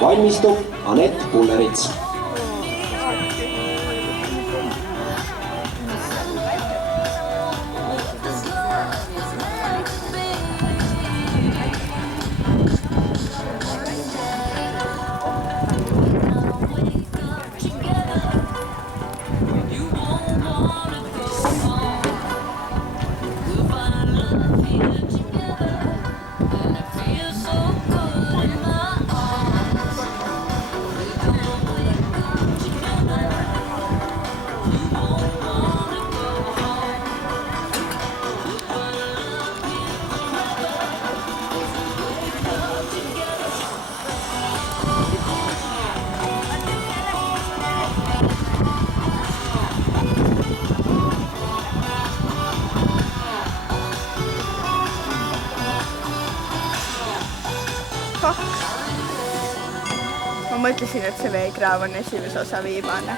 valmistub Anett Pullerits. Ma mõtlesin, et see veekraav on esimese osa viimane.